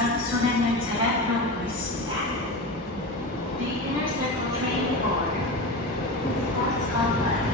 대전 순환열차가 들어오고 있습니다. The Inner Circle Train 4 starts on